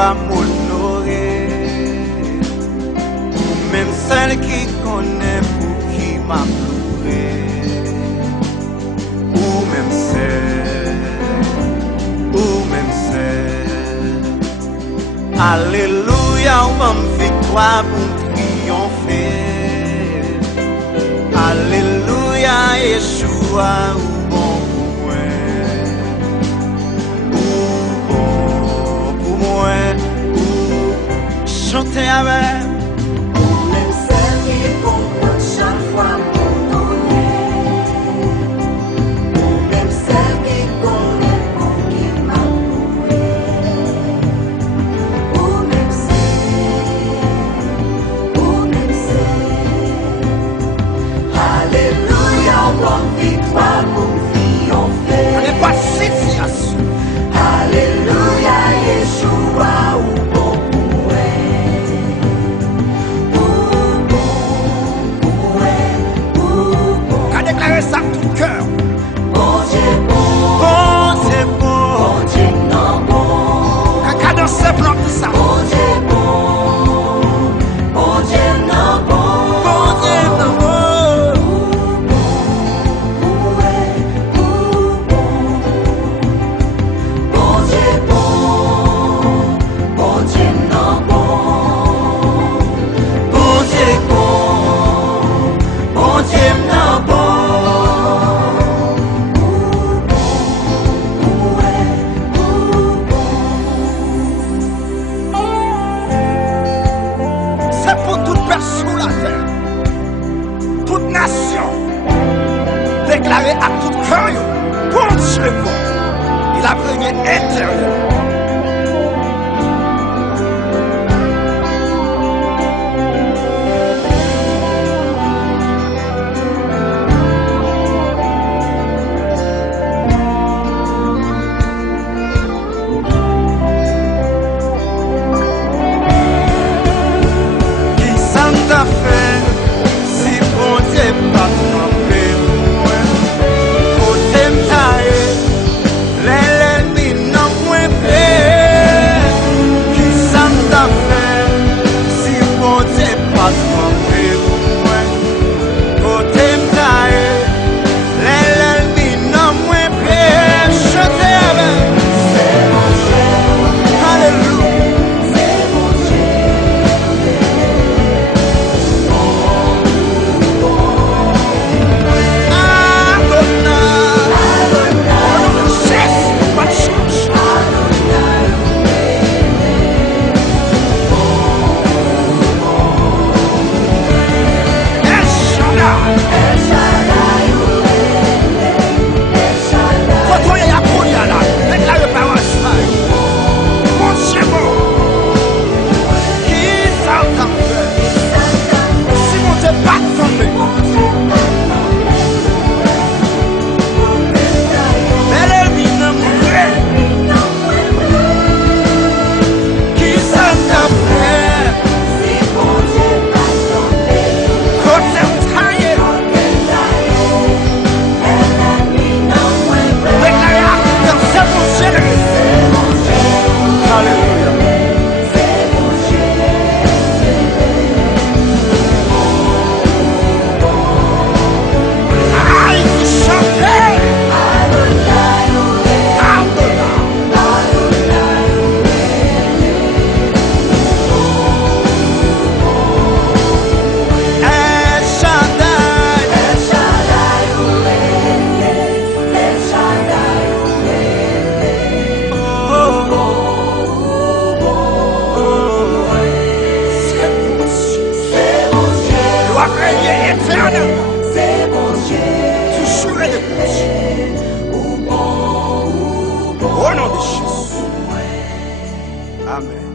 fois m'honorer. Ou même celle qui connaît pour qui m'a pleuré. Ou même celle. Alléluia, on va me victoire pour triompher. Alléluia, Yeshua, ou bon pour moi, ou chanter avec. Ou même celle qui comprend chaque fois mon donner. Ou même celle qui connaît pour qui m'a loué. Ou même celle. Alléluia, bonne victoire pour triompher. On n'est pas situation. Alléluia, Yeshua, ou bon pour Qu'a déclaré ça tout cœur. bon Dieu bon, Bon, c'est bon. bon Dieu non bon, Qu'a dansé blanc tout ça. bon Dieu bon, bon Dieu non bon, Bon Dieu, non, bon. bon Dieu bon, bon Dieu non bon, bon Dieu bon, bon Dieu non bon. C'est pour toute personne sur la terre, toute nation, déclaré à tout cœur, bon Dieu, bon. Il a régné intérieur. Qui s'en t'a fait, si bon Dieu pas trompé moi, côté m'taille, l'ennemi non moins fait. Qui s'en t'a fait, si bon Dieu pas trompé moi, côté m'taille, l'ennemi non moins fait. Chantez avec, alléluia. C'est mon Dieu, Toujours et de plus. ou bon, Au nom de Jésus. Amen.